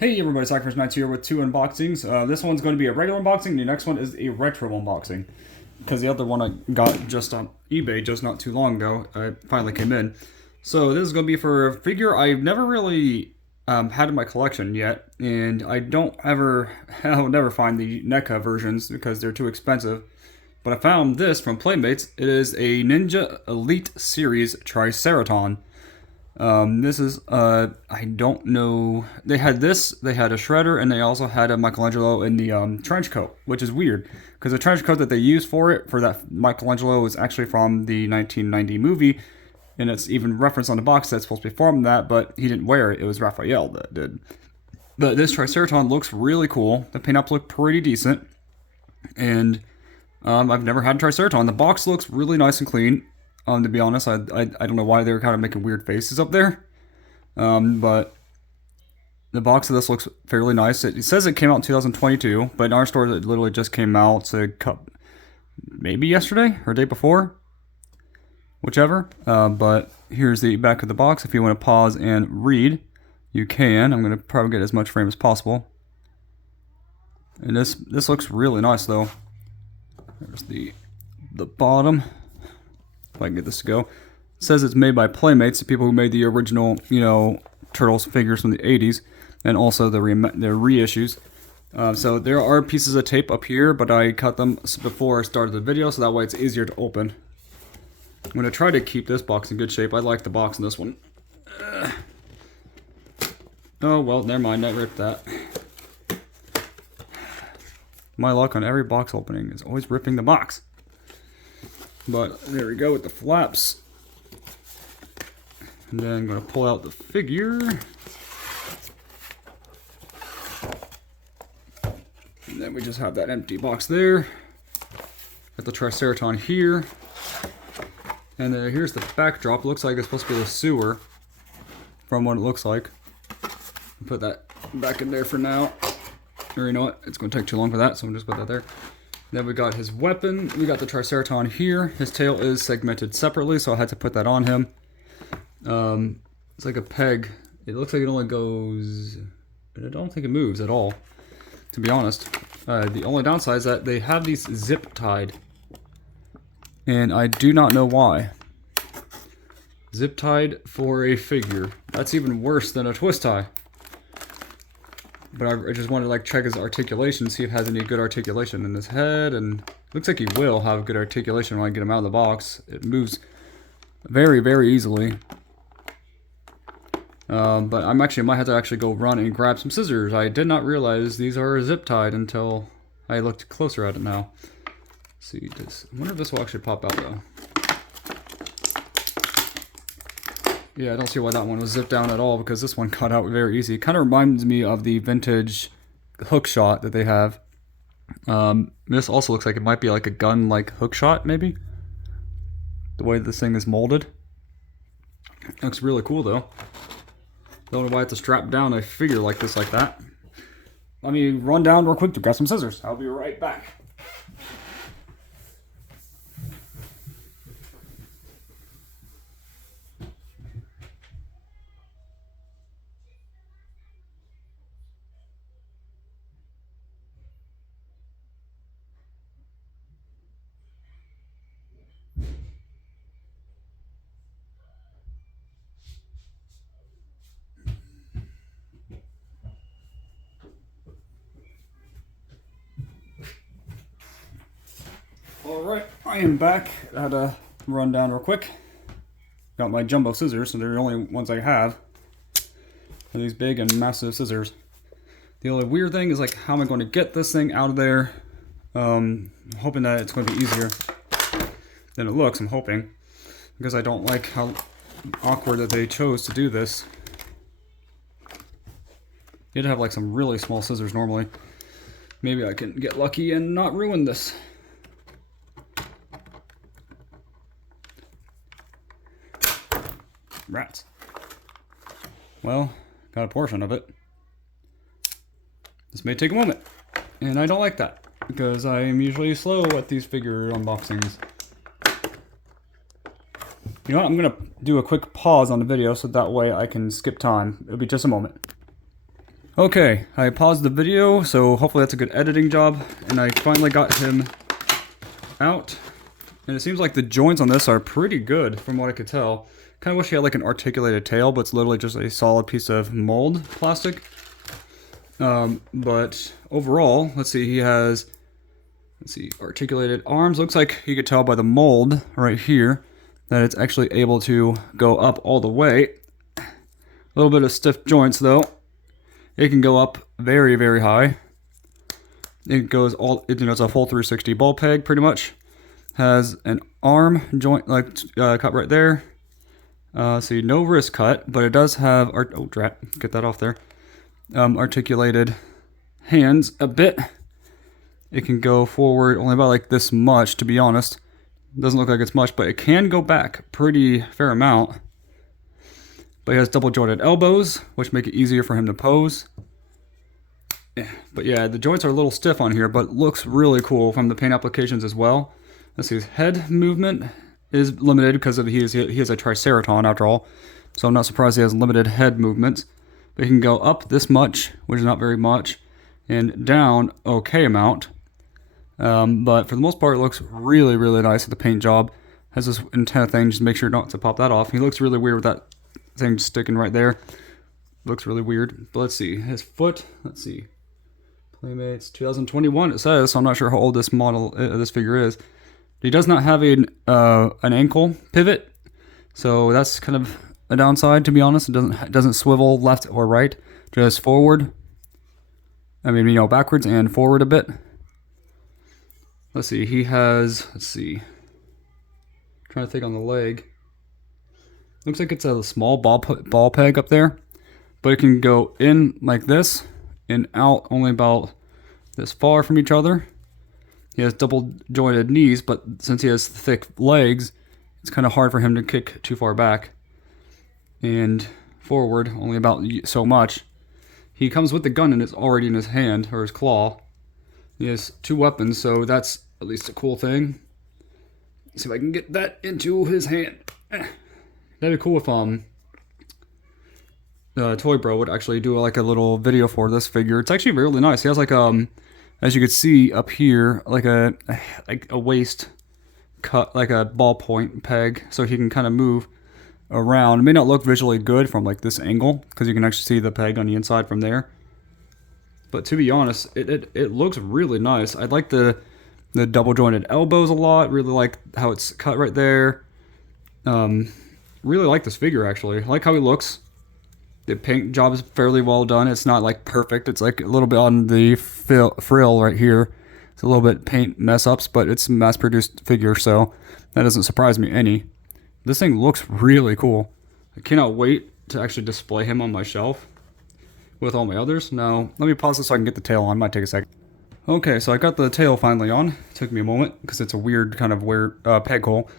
Hey everybody, Sacrifice here with two unboxings. This one's going to be a regular unboxing, and the next one is a retro unboxing. Because the other one I got just on eBay just not too long ago, it finally came in. So this is going to be for a figure I've never really had in my collection yet, and I'll never find the NECA versions because they're too expensive. But I found this from Playmates. It is a Ninja Elite Series Triceraton. This is, I don't know, they had this, they had a Shredder, and they also had a Michelangelo in the, trench coat, which is weird, because the trench coat that they used for that Michelangelo is actually from the 1990 movie, and it's even referenced on the box that's supposed to be from that, but he didn't wear it, it was Raphael that did. But this Triceraton looks really cool, the paint-ups look pretty decent, and, I've never had a Triceraton. The box looks really nice and clean. To be honest, I don't know why they were kind of making weird faces up there. But the box of this looks fairly nice. It says it came out in 2022, but in our store it literally just came out maybe yesterday or day before. Whichever. But here's the back of the box. If you want to pause and read, you can. I'm going to probably get as much frame as possible. And this looks really nice though. There's the bottom. If I can get this to go. It says it's made by Playmates, the people who made the original, Turtles figures from the 80s, and also the reissues. So there are pieces of tape up here, but I cut them before I started the video, so that way it's easier to open. I'm going to try to keep this box in good shape. I like the box in this one. Oh, well, never mind. I ripped that. My luck on every box opening is always ripping the box. But there we go with the flaps. And then I'm going to pull out the figure. And then we just have that empty box there. Got the Triceraton here. And then here's the backdrop. Looks like it's supposed to be the sewer. From what it looks like. Put that back in there for now. Or you know what? It's going to take too long for that, so I'm just put that there. Then we got his weapon. We got the Triceraton here. His tail is segmented separately, so I had to put that on him. It's like a peg. It looks like it only goes... I don't think it moves at all, to be honest. The only downside is that they have these zip tied. And I do not know why. Zip tied for a figure. That's even worse than a twist tie. But I just wanted to check his articulation, see if it has any good articulation in his head, and looks like he will have good articulation when I get him out of the box. It moves very, very easily. But I might have to actually go run and grab some scissors. I did not realize these are zip tied until I looked closer at it now. Let's see, I wonder if this will actually pop out though. Yeah, I don't see why that one was zipped down at all, because this one cut out very easy. It kind of reminds me of the vintage hook shot that they have. This also looks like it might be like a gun-like hook shot, maybe? The way this thing is molded. Looks really cool, though. Don't know why I have to strap down a figure like this like that. Let me run down real quick to grab some scissors. I'll be right back. Alright, I am back. I had to run down real quick. Got my jumbo scissors, so they're the only ones I have. And these big and massive scissors. The only weird thing is how am I going to get this thing out of there? I'm hoping that it's going to be easier than it looks, I'm hoping. Because I don't like how awkward that they chose to do this. You'd have some really small scissors normally. Maybe I can get lucky and not ruin this. Rats. Well, got a portion of it. This may take a moment, and I don't like that, because I am usually slow at these figure unboxings. You know what, I'm going to do a quick pause on the video so that way I can skip time. It'll be just a moment. Okay, I paused the video, so hopefully that's a good editing job, and I finally got him out. And it seems like the joints on this are pretty good from what I could tell. Kind of wish he had like an articulated tail, but it's literally just a solid piece of mold plastic. But overall, let's see, he has, articulated arms. Looks like you could tell by the mold right here that it's actually able to go up all the way. A little bit of stiff joints though. It can go up very, very high. It goes all, it's a full 360 ball peg pretty much. Has an arm joint like cut right there. See, no wrist cut, but it does have, get that off there. Articulated hands a bit. It can go forward only about like this much, to be honest. Doesn't look like it's much, but it can go back pretty fair amount. But he has double jointed elbows, which make it easier for him to pose. But yeah, the joints are a little stiff on here, but looks really cool from the paint applications as well. Let's see, his head movement is limited because he has a Triceraton after all. So I'm not surprised he has limited head movements. But he can go up this much, which is not very much, and down okay amount. But for the most part, it looks really, really nice with the paint job. Has this antenna thing, just make sure not to pop that off. He looks really weird with that thing sticking right there. Looks really weird. But let's see, his foot, let's see. Playmates 2021 it says, so I'm not sure how old this model, this figure is. He does not have an ankle pivot, so that's kind of a downside, to be honest. It doesn't swivel left or right, just forward. I mean, backwards and forward a bit. Let's see, he has, trying to think on the leg. Looks like it's a small ball peg up there, but it can go in like this and out only about this far from each other. He has double jointed knees, but since he has thick legs, it's kind of hard for him to kick too far back. And forward, only about so much. He comes with the gun and it's already in his hand, or his claw. He has two weapons, so that's at least a cool thing. Let's see if I can get that into his hand. That'd be cool if Toy Bro would actually do like a little video for this figure. It's actually really nice. He has like as you can see up here, like a waist cut, like a ballpoint peg, so he can kind of move around. It may not look visually good from like this angle, because you can actually see the peg on the inside from there. But to be honest, it looks really nice. I like the double jointed elbows a lot. Really like how it's cut right there. Really like this figure actually. I like how he looks. The paint job is fairly well done. It's not like perfect. It's like a little bit on the frill right here. It's a little bit paint mess ups, but it's a mass produced figure, so that doesn't surprise me any. This thing looks really cool. I cannot wait to actually display him on my shelf with all my others. Now, let me pause this so I can get the tail on. Might take a second. Okay, so I got the tail finally on. It took me a moment because it's a weird kind of peg hole.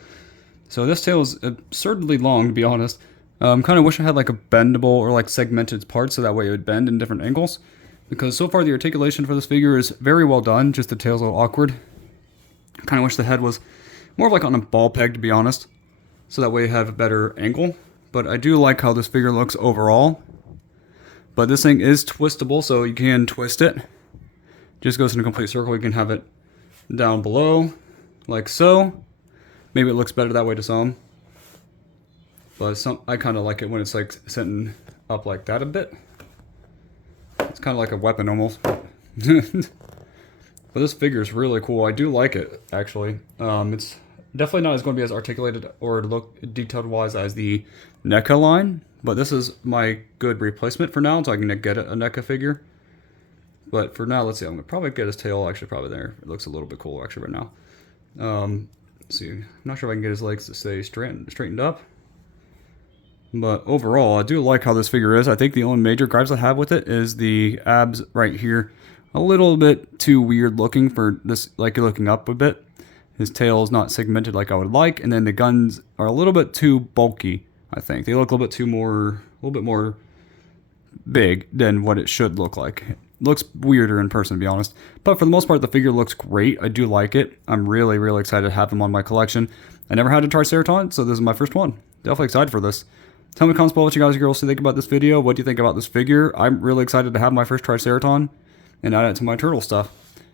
So this tail is absurdly long, to be honest. Kind of wish I had like a bendable or like segmented part so that way it would bend in different angles. Because so far the articulation for this figure is very well done, just the tail's a little awkward. Kind of wish the head was more of like on a ball peg, to be honest. So that way you have a better angle. But I do like how this figure looks overall. But this thing is twistable, so you can twist it. Just goes in a complete circle. You can have it down below, like so. Maybe it looks better that way to some. But I kind of like it when it's like sitting up like that a bit. It's kind of like a weapon almost. But this figure is really cool. I do like it, actually. It's definitely not going to be as articulated or look detailed wise as the NECA line. But this is my good replacement for now, so I can get a NECA figure. But for now, let's see. I'm going to probably get his tail actually probably there. It looks a little bit cooler actually right now. Let's see. I'm not sure if I can get his legs to stay straightened up. But overall, I do like how this figure is. I think the only major gripes I have with it is the abs right here. A little bit too weird looking for this, like looking up a bit. His tail is not segmented like I would like. And then the guns are a little bit too bulky, I think. They look a little bit more big than what it should look like. It looks weirder in person, to be honest. But for the most part, the figure looks great. I do like it. I'm really, really excited to have him on my collection. I never had a Triceraton, so this is my first one. Definitely excited for this. Tell me in the comments below what you guys and girls think about this video. What do you think about this figure? I'm really excited to have my first Triceraton and add it to my turtle stuff.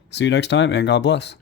See you next time, and God bless.